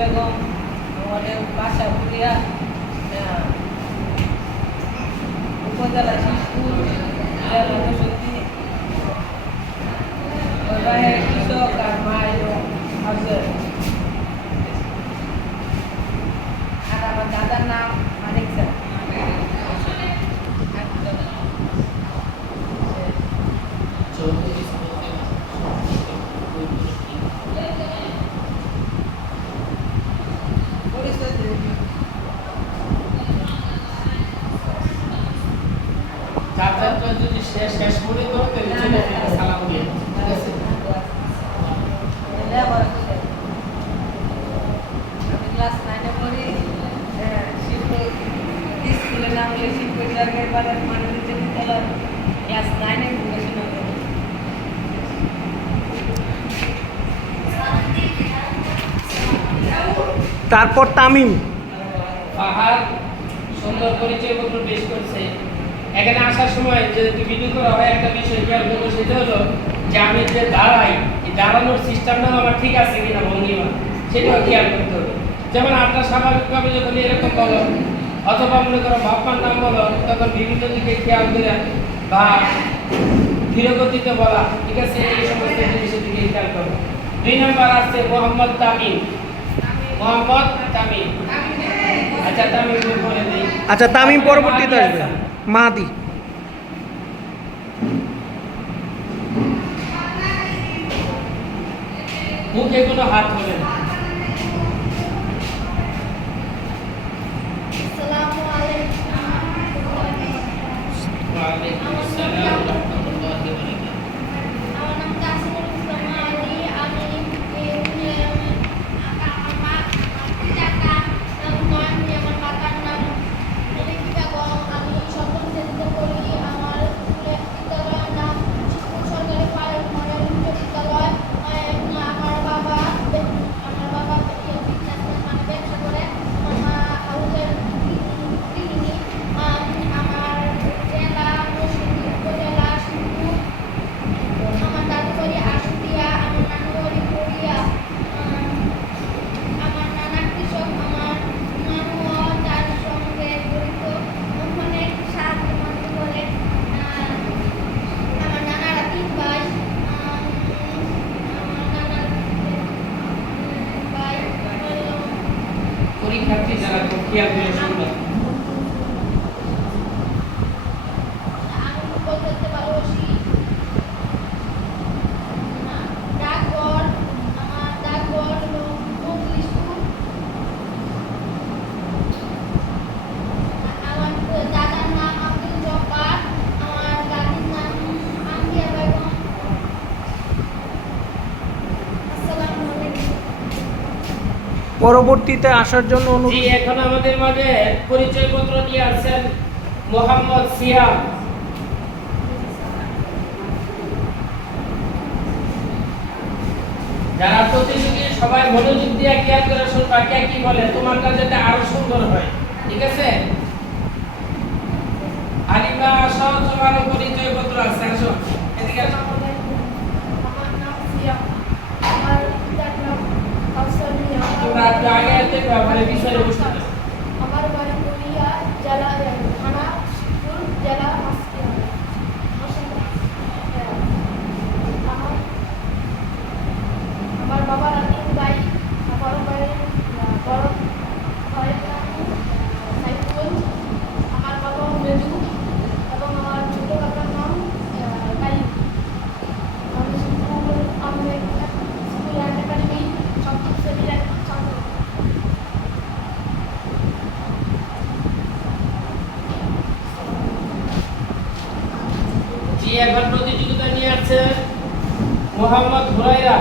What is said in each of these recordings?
বেগম, আমাদের বাসা পুরিয়া, উপজেলা শিশপুর, জেলা যশোরী, বাইরে কৃষক আর মায়ের হাউসের। আর আমার দাদার নাম মানিক স্যার। যদি শেষ করে তো সালাম দিয়ে ঠিক আছে। আমি ক্লাস 9 পড়ি, শিবপুর স্কুলে নাম হলে শিবপুর সরকারি বাজার মানবিক বিদ্যালয়, ক্লাস 9 পড়াশোনা করি। তারপর তামিম। পাহাড় সুন্দর পরিচয়পত্র পেশ করছে। এখানে আসার সময় যদি ভিডিও করা হয় একটা বিষয় খেয়াল করবো, সেটা হলো যে আমি যে দাঁড়াই, এই দাঁড়ানোর সিস্টেমটাও আমার ঠিক আছে কিনা, ভঙ্গিমা সেটাও খেয়াল করতে হবে। যেমন আপনার স্বাভাবিকভাবে যখন এরকম বলো অথবা মনে করো বাপ্পার নাম বলো, তখন বিভিন্ন দিকে খেয়াল করে বা ধীরগতিতে বলা, ঠিক আছে, এই সমস্ত জিনিসের দিকে খেয়াল করো। 2 নম্বর আসছে মোহাম্মদ তামিম। মোহাম্মদ তামিম। আচ্ছা তামিম বলে দিই। আচ্ছা তামিম পরবর্তীতে আসবে মাহাদি। মুখে কোনো হাত হবে না। আসসালামু আলাইকুম। ওয়ালাইকুম আসসালাম ওয়া রাহমাতুল্লাহি ওয়া বারাকাতুহু। আমার নাম তাসমির ইসলাম আলী। আমি আমার চাচা আমি আমার বাবার নাম রেখি বেগম। আমি সপ্তম শ্রেণীতে পড়ি। আমার স্কুলের বিদ্যালয়ের নাম শিবপুর সরকারি পাইলট মডেল উচ্চ বিদ্যালয়। আমার বাবা মানে ব্যবসা করে। আমার মা হাউসের গৃহিণী। আমার জেলা নরসিংদী, উপজেলা শিবপুর। আমার দাদু বাড়ি আশুলিয়া, আমার নানু বাড়ি কোরিয়া। আমার নানা কৃষক, আমার নানুও তার সঙ্গে জড়িত, অনেক সাহায্য করতে বলে। আমার নানারা 3 ভাই। আমার নানার ভাই হলো পরীক্ষার্থী যারা খুব খেয়াল করে শুনবে। আমি ফুটবল খেলতে ভালোবাসি। ডাকঘর, আমার ডাকঘর হলো মজলিসপুর। আমার দাদার নাম আব্দুল জব্বার। আমার দাদির নাম আমিয়া বেগম। আসসালামু আলাইকুম। পরবর্তীতে আসার জন্য জি, এখন আমাদের মাঝে পরিচয়পত্র দিয়ে আসছেন মোহাম্মদ সিয়াম। যারা প্রতিযোগী সবাই মনোযোগ দিয়ে খেয়াল করে শুনবা, কে কি বলে, তোমারটা যাতে আরো সুন্দর হয়, ঠিক আছে। আলিমা আসো, তোমার পরিচয়পত্র আছে, আসো এদিকে আসো। আমার নাম সিয়াম। আমার পিতার নাম কাউসার মিয়া। তোমরা একটু আগে দেখবা, মানে পিছনে বসতে হবে। আমার বাড়ি কোরিয়া, জেলা থানা শিবপুর, জেলা আমার বাবার 3 ভাই। বড় ভাইয়ের নাম সাইফুল। আমার বাবা মেজু এবং আমার ছোট কাকার নাম কাইম। আমি স্কুল অ্যান্ড একাডেমি সপ্তম শ্রেণীর একজন ছাত্র। জি, এখন প্রতিযোগিতা নিয়ে আসছে মোহাম্মদ হুরাইরা।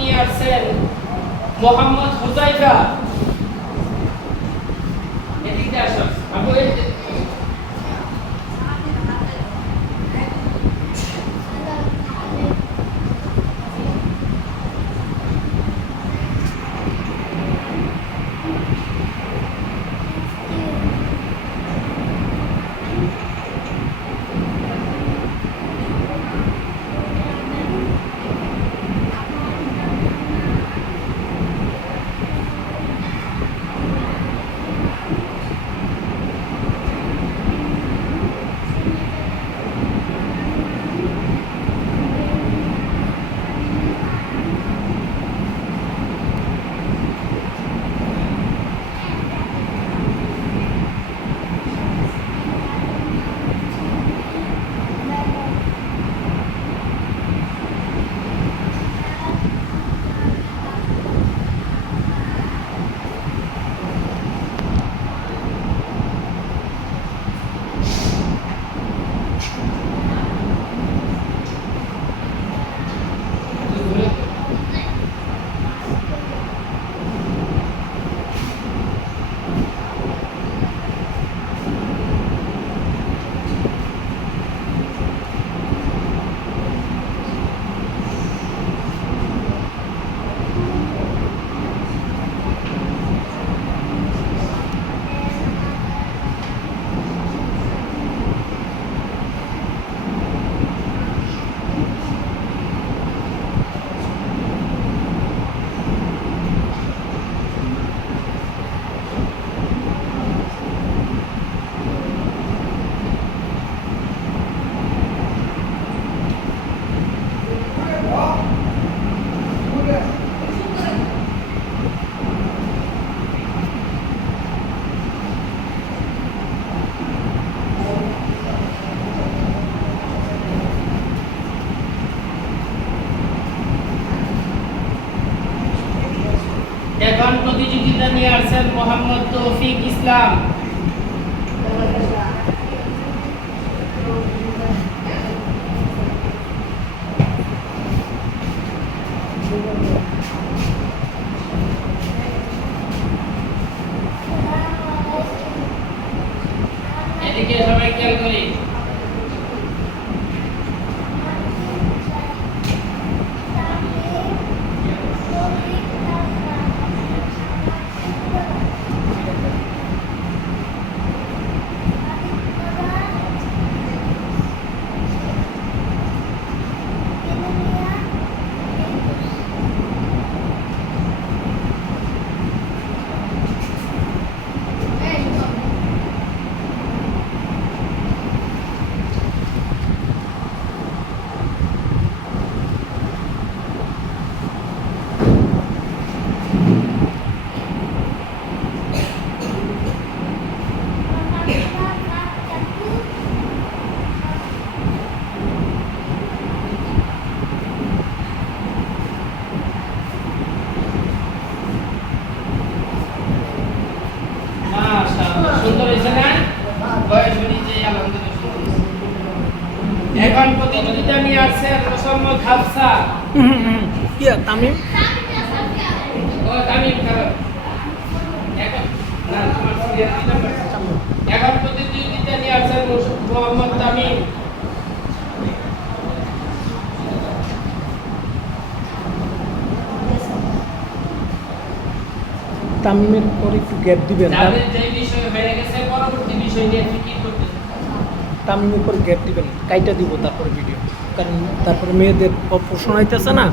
নিয়ে আসছেন মোহাম্মদ হুজাইফা। এদিকে আসো আপু। এখন প্রতিযোগিতা নিয়ে আসছেন মোহাম্মদ তৌফিক ইসলাম। এদিকে সবাই খেয়াল করি। মাশাআল্লাহ, সুন্দর হয়েছে না? বয়স হয়েছে, আলহামদুলিল্লাহ সুন্দর হয়েছে। এখন প্রতিযোগিতা নিয়ে আসছে মোহাম্মদ হাফসা। ইয়া তামিম ও তামিম খারাপ। এখন না তোমার সিরিয়াল কি নাম্বার? এখন প্রতিযোগিতা নিয়ে আসছে মোহাম্মদ তামিম। তামিমের পরে একটু গ্যাপ দিবেন। যাদের যে বিষয় হয়ে গেছে পরবর্তী বিষয় নিয়ে কি করতে? তামিমের পরে গ্যাপ দিবেন, কাইটা দিব তারপরে ভিডিও, কারণ তারপরে মেয়েদের প্রশ্ন হইতেছে না।